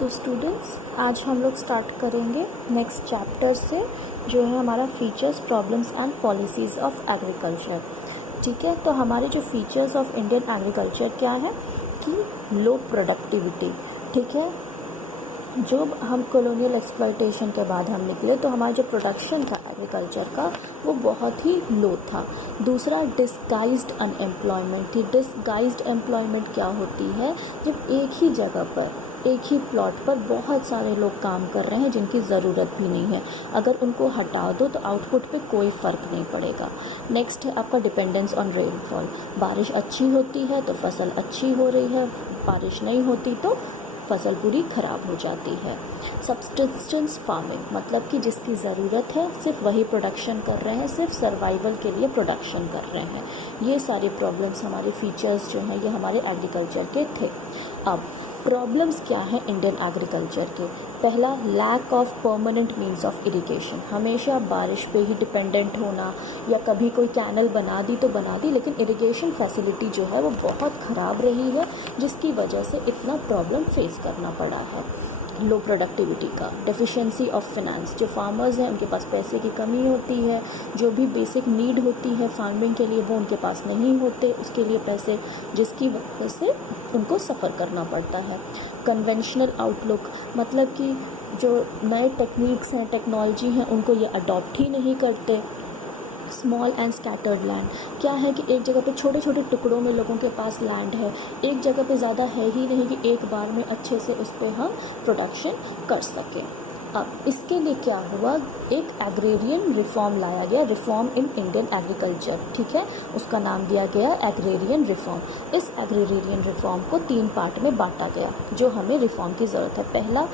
तो स्टूडेंट्स आज हम लोग स्टार्ट करेंगे नेक्स्ट चैप्टर से, जो है हमारा features, problems and policies of agriculture. ठीक है, तो हमारे जो फीचर्स ऑफ इंडियन एग्रीकल्चर क्या है कि लो प्रोडक्टिविटी। ठीक है, जो हम कॉलोनियल एक्सप्लॉयटेशन के बाद हम निकले तो हमारा जो प्रोडक्शन था एग्रीकल्चर का वो बहुत ही लो था। दूसरा डिस्गाइज्ड अनएम्प्लॉयमेंट थी। डिस्गाइज्ड एम्प्लॉयमेंट क्या होती है? जब एक ही जगह पर, एक ही प्लॉट पर बहुत सारे लोग काम कर रहे हैं जिनकी ज़रूरत भी नहीं है, अगर उनको हटा दो तो आउटपुट पे कोई फ़र्क नहीं पड़ेगा। नेक्स्ट है आपका डिपेंडेंस ऑन रेनफॉल। बारिश अच्छी होती है तो फसल अच्छी हो रही है, बारिश नहीं होती तो फसल पूरी ख़राब हो जाती है। सब्सिस्टेंस फार्मिंग मतलब कि जिसकी ज़रूरत है सिर्फ वही प्रोडक्शन कर रहे हैं, सिर्फ सर्वाइवल के लिए प्रोडक्शन कर रहे हैं। ये सारे प्रॉब्लम्स, हमारे फीचर्स जो हैं, ये हमारे एग्रीकल्चर के थे। अब प्रॉब्लम्स क्या हैं इंडियन एग्रीकल्चर के? पहला, lack of permanent means of irrigation. हमेशा बारिश पे ही डिपेंडेंट होना, या कभी कोई कैनल बना दी तो बना दी, लेकिन इरिगेशन फैसिलिटी जो है वो बहुत ख़राब रही है, जिसकी वजह से इतना प्रॉब्लम फेस करना पड़ा है। लो प्रोडक्टिविटी का, डेफिशिएंसी ऑफ फिनेंस। जो फार्मर्स हैं उनके पास पैसे की कमी होती है, जो भी बेसिक नीड होती है फार्मिंग के लिए वो उनके पास नहीं होते उसके लिए पैसे, जिसकी वजह से उनको सफ़र करना पड़ता है। कन्वेंशनल आउटलुक मतलब कि जो नए टेक्निक्स हैं, टेक्नोलॉजी हैं, उनको ये अडॉप्ट ही नहीं करते। स्मॉल एंड स्कैटर्ड लैंड क्या है कि एक जगह पे छोटे छोटे टुकड़ों में लोगों के पास लैंड है, एक जगह पे ज़्यादा है ही नहीं कि एक बार में अच्छे से उस पर हम प्रोडक्शन कर सकें। अब इसके लिए क्या हुआ, एक एग्रेरियन रिफॉर्म लाया गया, रिफॉर्म इन इंडियन एग्रीकल्चर। ठीक है, उसका नाम दिया गया एग्रेरियन रिफॉर्म। इस एग्रेरियन रिफॉर्म को 3 पार्ट में बांटा गया जो हमें रिफॉर्म की ज़रूरत है। पहला,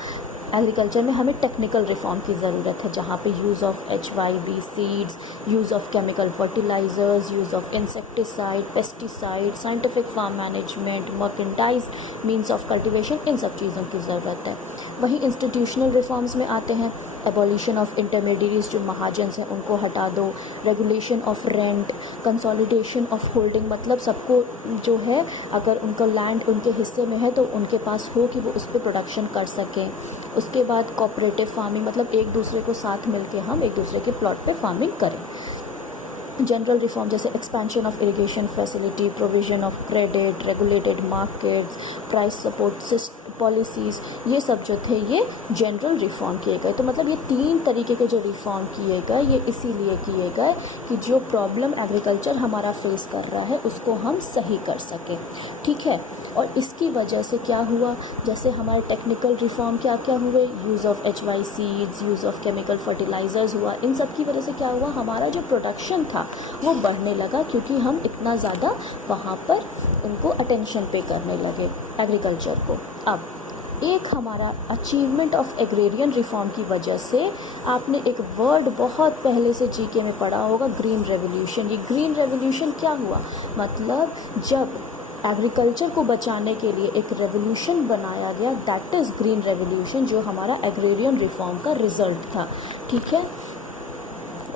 एग्रीकल्चर में हमें टेक्निकल रिफॉर्म की ज़रूरत है, जहाँ पे use of HYV seeds, use of chemical fertilizers, use of insecticide, pesticide, scientific farm management, mechanized means of cultivation, इन सब चीज़ों की ज़रूरत है। वहीं इंस्टीट्यूशनल रिफॉर्म्स में आते हैं, एबॉलिशन ऑफ इंटरमीडिएट्स, जो महाजन्स हैं उनको हटा दो, regulation of rent, consolidation of holding, मतलब सबको जो है अगर उनका लैंड उनके हिस्से में है तो उनके पास हो कि वो उस पर प्रोडक्शन कर सकें। उसके बाद कोऑपरेटिव फार्मिंग मतलब एक दूसरे को साथ मिलके हम एक दूसरे के प्लॉट पे फार्मिंग करें। जनरल रिफॉर्म जैसे expansion of irrigation facility, provision of credit, regulated markets, price support policies, ये सब जो थे ये जनरल रिफॉर्म किए गए। तो मतलब ये 3 तरीके के जो रिफॉर्म किए गए ये इसीलिए किए गए कि जो प्रॉब्लम एग्रीकल्चर हमारा फेस कर रहा है उसको हम सही कर सकें। ठीक है, और इसकी वजह से क्या हुआ, जैसे हमारे टेक्निकल रिफॉर्म क्या क्या हुए, use of HY seeds, use of chemical fertilisers हुआ। इन सब की वजह से क्या हुआ, हमारा जो प्रोडक्शन था वो बढ़ने लगा, क्योंकि हम इतना ज़्यादा वहाँ पर उनको अटेंशन पे करने लगे एग्रीकल्चर को। अब एक हमारा अचीवमेंट ऑफ एग्रेरियन रिफॉर्म की वजह से, आपने एक वर्ड बहुत पहले से GK में पढ़ा होगा, ग्रीन रेवोल्यूशन। ये ग्रीन रेवोल्यूशन क्या हुआ, मतलब जब एग्रीकल्चर को बचाने के लिए एक रेवोल्यूशन बनाया गया, दैट इज़ ग्रीन रेवोल्यूशन, जो हमारा एग्रेरियन रिफॉर्म का रिज़ल्ट था। ठीक है,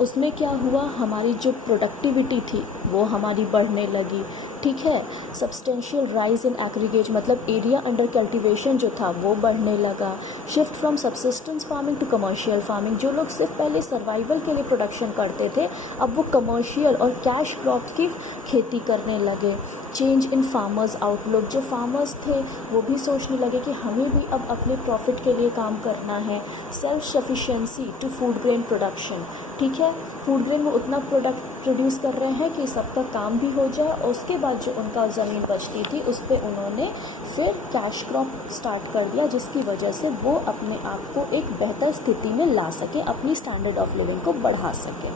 उसमें क्या हुआ, हमारी जो प्रोडक्टिविटी थी वो हमारी बढ़ने लगी। ठीक है, सब्सटेंशियल राइज इन एग्रीगेट मतलब एरिया अंडर कल्टीवेशन जो था वो बढ़ने लगा। Shift from subsistence farming to commercial farming, जो लोग सिर्फ पहले सर्वाइवल के लिए प्रोडक्शन करते थे अब वो कमर्शियल और कैश क्रॉप की खेती करने लगे। चेंज इन फार्मर्स आउटलुक, जो फार्मर्स थे वो भी सोचने लगे कि हमें भी अब अपने प्रॉफिट के लिए काम करना है। Self sufficiency to food grain production. ठीक है, फूड ग्रेन में उतना प्रोडक्ट प्रोड्यूस कर रहे हैं कि सबका काम भी हो जाए, और उसके बाद जो उनका ज़मीन बचती थी उस पर उन्होंने फिर कैश क्रॉप स्टार्ट कर दिया, जिसकी वजह से वो अपने आप को एक बेहतर स्थिति में ला सके, अपनी स्टैंडर्ड ऑफ लिविंग को बढ़ा सके।